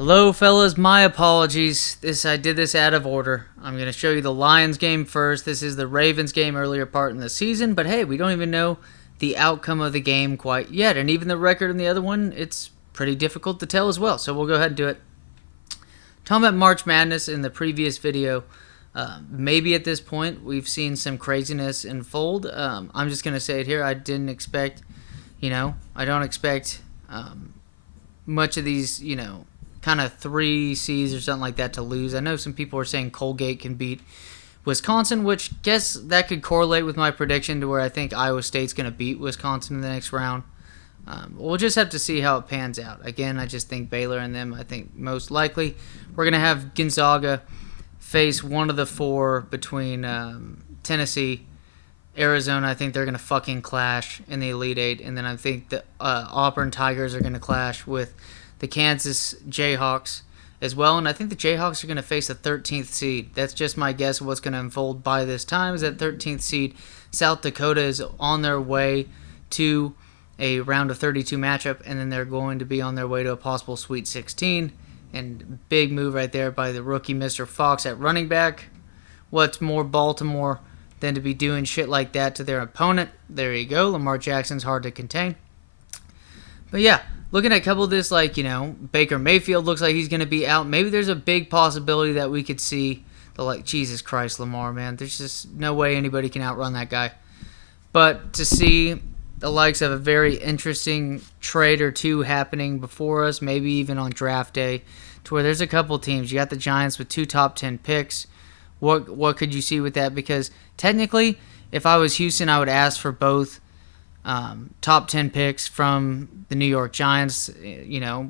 Hello, fellas. My apologies. I did this out of order. I'm going to show you the Lions game first. This is the Ravens game earlier part in the season, but hey, we don't even know the outcome of the game quite yet, and even the record in the other one, it's pretty difficult to tell as well. So we'll go ahead and do it. Talking about March Madness in the previous video, maybe at this point we've seen some craziness unfold. I'm just going to say it here. I didn't expect, I don't expect much of these, kind of 3 C's or something like that to lose. I know some people are saying Colgate can beat Wisconsin, which guess that could correlate with my prediction to where I think Iowa State's going to beat Wisconsin in the next round. We'll just have to see how it pans out. Again, I just think Baylor and them, I think most likely. We're going to have Gonzaga face one of the 4 between Tennessee, Arizona. I think they're going to fucking clash in the Elite Eight. And then I think the Auburn Tigers are going to clash with the Kansas Jayhawks as well. And I think the Jayhawks are going to face the 13th seed. That's just my guess of what's going to unfold by this time. Is that 13th seed, South Dakota, is on their way to a round of 32 matchup, and then they're going to be on their way to a possible Sweet 16. And big move right there by the rookie Mr. Fox at running back. What's more Baltimore than to be doing shit like that to their opponent? There you go. Lamar Jackson's hard to contain. But yeah, looking at a couple of this, Baker Mayfield looks like he's going to be out. Maybe there's a big possibility that we could see Jesus Christ, Lamar, man. There's just no way anybody can outrun that guy. But to see the likes of a very interesting trade or two happening before us, maybe even on draft day, to where there's a couple teams. You got the Giants with 2 top 10 picks. What could you see with that? Because technically, if I was Houston, I would ask for both top 10 picks from the New York Giants.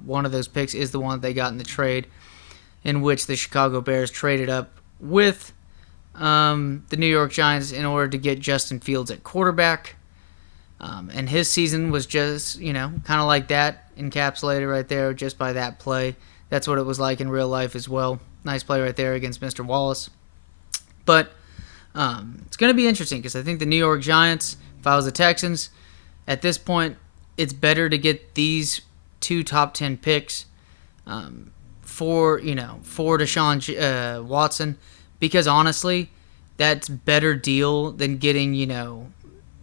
One of those picks is the one that they got in the trade, in which the Chicago Bears traded up with the New York Giants in order to get Justin Fields at quarterback. And his season was just, kind of like that, encapsulated right there just by that play. That's what it was like in real life as well. Nice play right there against Mr. Wallace. But it's going to be interesting because I think the New York Giants, if I was the Texans, at this point, it's better to get these 2 top 10 picks for Deshaun Watson, because honestly, that's better deal than getting,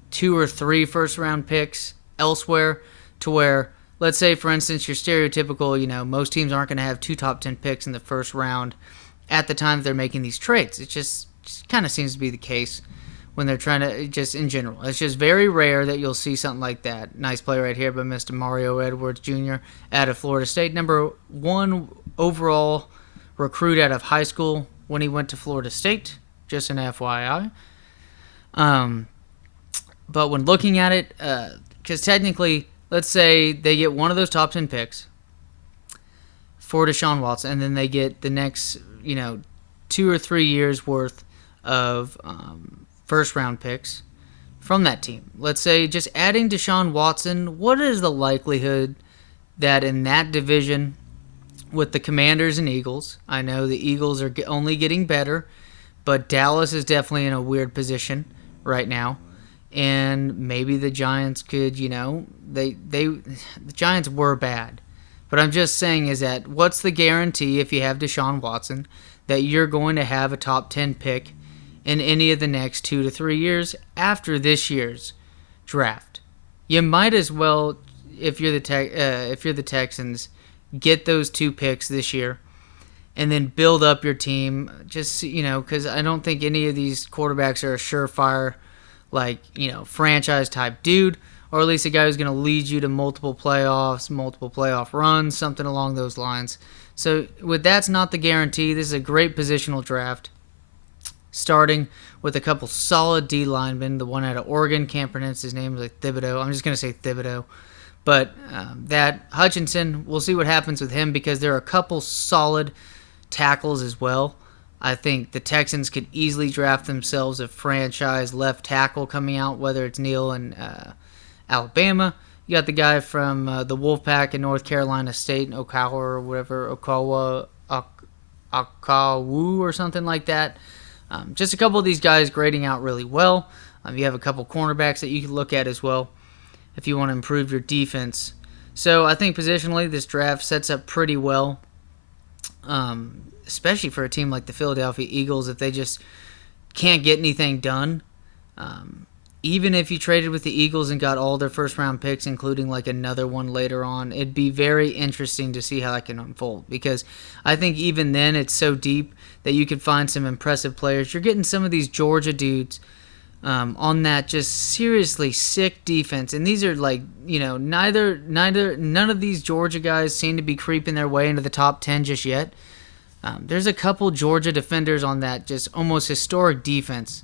2 or 3 first-round picks elsewhere, to where, let's say, for instance, your stereotypical, most teams aren't going to have 2 top 10 picks in the first round at the time they're making these trades. It just kind of seems to be the case when they're trying to, just in general. It's just very rare that you'll see something like that. Nice play right here by Mr. Mario Edwards Jr. out of Florida State. Number 1 overall recruit out of high school when he went to Florida State. Just an FYI. But when looking at it, because technically, let's say they get one of those top 10 picks for Deshaun Watson, and then they get the next, 2 or 3 years worth of first-round picks from that team. Let's say just adding Deshaun Watson, what is the likelihood that in that division with the Commanders and Eagles, I know the Eagles are only getting better, but Dallas is definitely in a weird position right now. And maybe the Giants could, the Giants were bad. But I'm just saying is that what's the guarantee if you have Deshaun Watson that you're going to have a top 10 pick in any of the next 2 to 3 years after this year's draft? You might as well, if you're the Texans, get those 2 picks this year and then build up your team. Just, because I don't think any of these quarterbacks are a surefire, franchise type dude, or at least a guy who's going to lead you to multiple playoff runs, something along those lines. So with that's not the guarantee. This is a great positional draft, starting with a couple solid D linemen. The one out of Oregon, can't pronounce his name, Thibodeau. I'm just going to say Thibodeau. But that Hutchinson, we'll see what happens with him, because there are a couple solid tackles as well. I think the Texans could easily draft themselves a franchise left tackle coming out, whether it's Neal in Alabama. You got the guy from the Wolfpack in North Carolina State, Okawa or whatever, Akawu or something like that. Just a couple of these guys grading out really well. You have a couple cornerbacks that you can look at as well if you want to improve your defense. So I think positionally this draft sets up pretty well especially for a team like the Philadelphia Eagles if they just can't get anything done. Even if you traded with the Eagles and got all their first round picks, including like another one later on, it'd be very interesting to see how that can unfold. Because I think even then it's so deep that you could find some impressive players. You're getting some of these Georgia dudes on that just seriously sick defense, and these are like none of these Georgia guys seem to be creeping their way into the top 10 just yet. There's a couple Georgia defenders on that just almost historic defense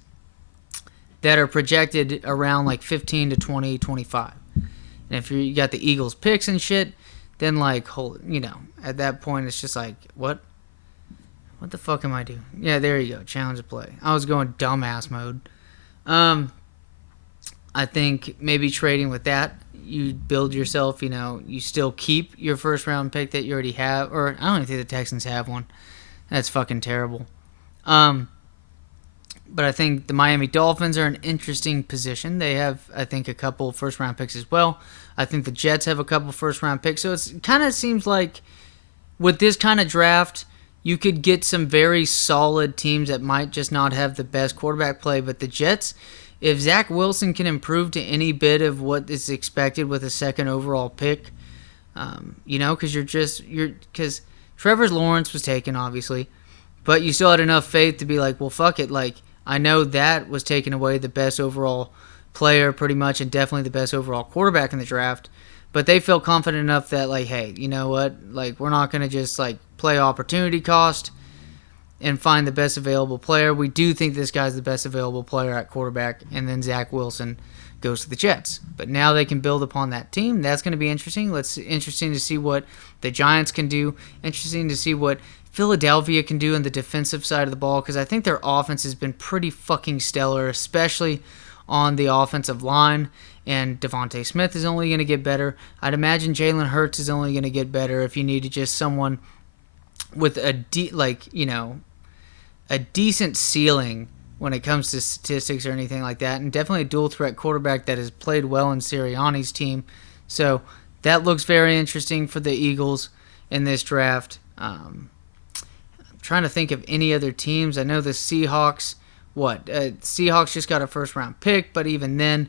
that are projected around like 15 to 20, 25. And if you got the Eagles picks and shit, then like, at that point it's just like, what the fuck am I doing? Yeah, there you go. Challenge to play. I was going dumbass mode. I think maybe trading with that, you build yourself, you still keep your first round pick that you already have, or I don't even think the Texans have one. That's fucking terrible. But I think the Miami Dolphins are an interesting position. They have, I think, a couple first-round picks as well. I think the Jets have a couple first-round picks. So it kind of seems like with this kind of draft, you could get some very solid teams that might just not have the best quarterback play. But the Jets, if Zach Wilson can improve to any bit of what is expected with a second overall pick, because Trevor Lawrence was taken, obviously, but you still had enough faith to be like, well, fuck it, like, I know that was taking away the best overall player pretty much and definitely the best overall quarterback in the draft. But they felt confident enough that, like, hey, you know what? Like, we're not going to just, like, play opportunity cost and find the best available player. We do think this guy's the best available player at quarterback, and then Zach Wilson goes to the Jets. But now they can build upon that team. That's going to be interesting. Interesting to see what the Giants can do. Interesting to see what Philadelphia can do on the defensive side of the ball, because I think their offense has been pretty fucking stellar, especially on the offensive line, and Devontae Smith is only going to get better. I'd imagine Jalen Hurts is only going to get better if you needed just someone with a decent ceiling when it comes to statistics or anything like that, and definitely a dual threat quarterback that has played well in Sirianni's team. So that looks very interesting for the Eagles in this draft. Trying to think of any other teams. I know the Seahawks. Seahawks just got a first round pick, but even then,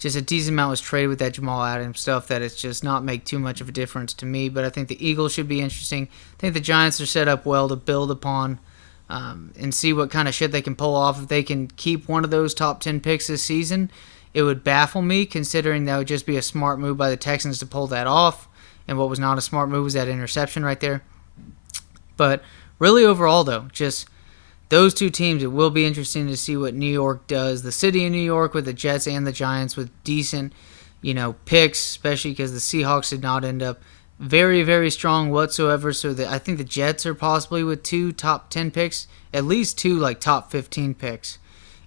just a decent amount was traded with that Jamal Adams stuff that it's just not make too much of a difference to me. But I think the Eagles should be interesting. I think the Giants are set up well to build upon and see what kind of shit they can pull off. If they can keep one of those top 10 picks this season, it would baffle me, considering that would just be a smart move by the Texans to pull that off. And what was not a smart move was that interception right there. But really, overall, though, just those two teams, it will be interesting to see what New York does. The city of New York with the Jets and the Giants with decent, picks, especially because the Seahawks did not end up very, very strong whatsoever. So I think the Jets are possibly with two top 10 picks, at least two, like, top 15 picks.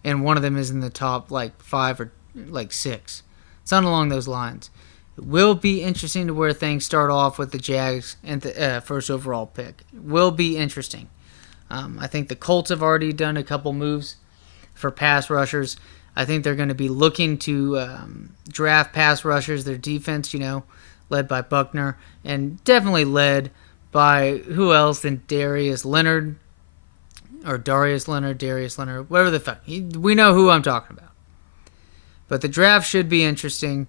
And one of them is in the top, like, 5 or, like, 6. Something along those lines. It will be interesting to where things start off with the Jags and the first overall pick. It will be interesting. I think the Colts have already done a couple moves for pass rushers. I think they're going to be looking to draft pass rushers. Their defense, led by Buckner, and definitely led by who else than Darius Leonard, whatever the fuck. We know who I'm talking about. But the draft should be interesting.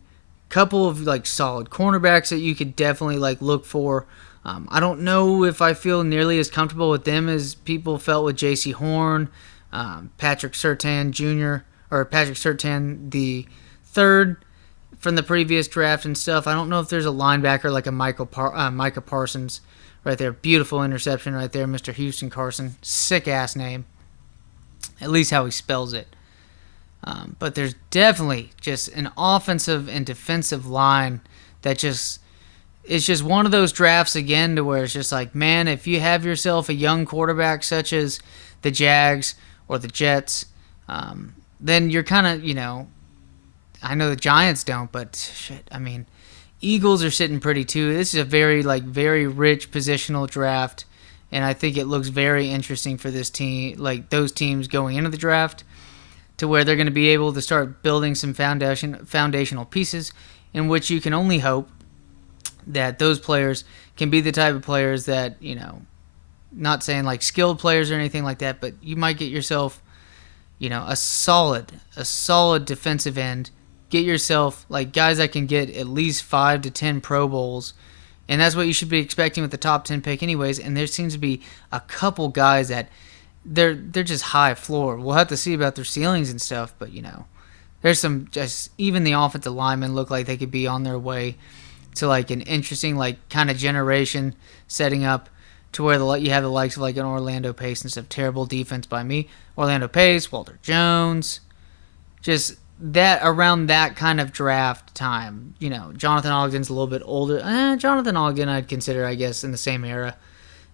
Couple of like solid cornerbacks that you could definitely like look for. I don't know if I feel nearly as comfortable with them as people felt with J.C. Horn, Patrick Surtain Jr. or Patrick Surtain the third from the previous draft and stuff. I don't know if there's a linebacker like a Micah Parsons right there. Beautiful interception right there, Mr. Houston Carson. Sick ass name. At least how he spells it. But there's definitely just an offensive and defensive line that it's just one of those drafts again to where it's just like, man, if you have yourself a young quarterback such as the Jags or the Jets, then you're kind of, I know the Giants don't, but shit, I mean, Eagles are sitting pretty too. This is a very rich positional draft, and I think it looks very interesting for this team, like those teams going into the draft, to where they're going to be able to start building some foundational pieces in which you can only hope that those players can be the type of players that, Not saying like skilled players or anything like that, but you might get yourself, a solid defensive end. Get yourself like guys that can get at least 5 to 10 Pro Bowls, and that's what you should be expecting with the top 10 pick, anyways. And there seems to be a couple guys that they're just high floor. We'll have to see about their ceilings and stuff, but there's some just even the offensive linemen look like they could be on their way to like an interesting like kind of generation setting up to where you have the likes of like an Orlando Pace and stuff. Terrible defense by me. Orlando Pace, Walter Jones, just that around that kind of draft time. Jonathan Ogden's a little bit older. Jonathan Ogden I'd consider, I guess, in the same era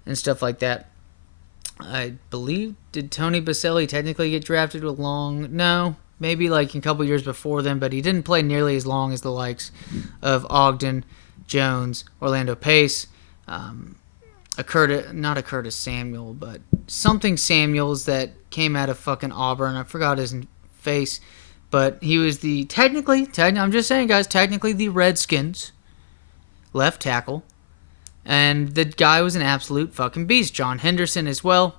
and stuff like that. I believe, did Tony Baselli technically get drafted along? No, maybe like a couple years before then, but he didn't play nearly as long as the likes of Ogden, Jones, Orlando Pace, not a Curtis Samuel, but something Samuels that came out of fucking Auburn. I forgot his face, but he was I'm just saying, guys, technically the Redskins left tackle. And the guy was an absolute fucking beast. John Henderson as well.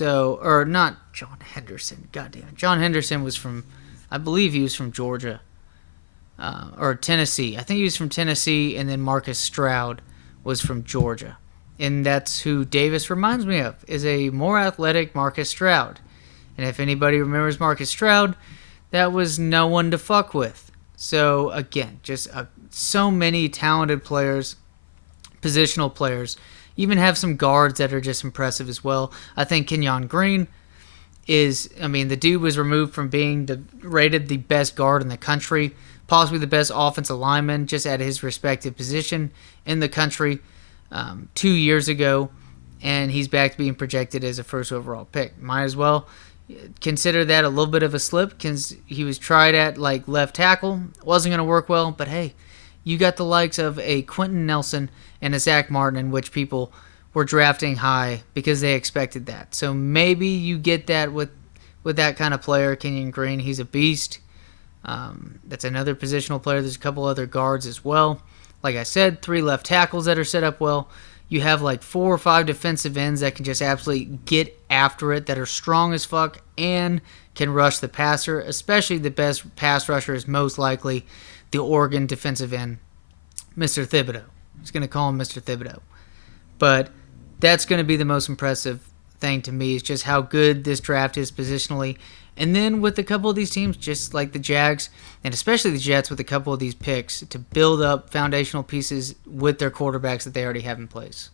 Or not John Henderson. Goddamn. John Henderson was I believe he was from Georgia. Or Tennessee. I think he was from Tennessee, and then Marcus Stroud was from Georgia. And that's who Davis reminds me of, is a more athletic Marcus Stroud. And if anybody remembers Marcus Stroud, that was no one to fuck with. So, again, just so many talented players, positional players, even have some guards that are just impressive as well. I think Kenyon Green the dude was removed from being rated the best guard in the country, possibly the best offensive lineman, just at his respective position in the country 2 years ago, and he's back to being projected as a first overall pick. Might as well consider that a little bit of a slip, because he was tried at like left tackle, wasn't going to work well, but hey, you got the likes of a Quentin Nelson and a Zach Martin, in which people were drafting high because they expected that. So maybe you get that with that kind of player. Kenyon Green, he's a beast. That's another positional player. There's a couple other guards as well. Like I said, 3 left tackles that are set up well. You have like 4 or 5 defensive ends that can just absolutely get after it, that are strong as fuck and can rush the passer. Especially the best pass rusher is most likely the Oregon defensive end, Mr. Thibodeau. I was going to call him Mr. Thibodeau. But that's going to be the most impressive thing to me, is just how good this draft is positionally. And then with a couple of these teams, just like the Jags, and especially the Jets, with a couple of these picks, to build up foundational pieces with their quarterbacks that they already have in place.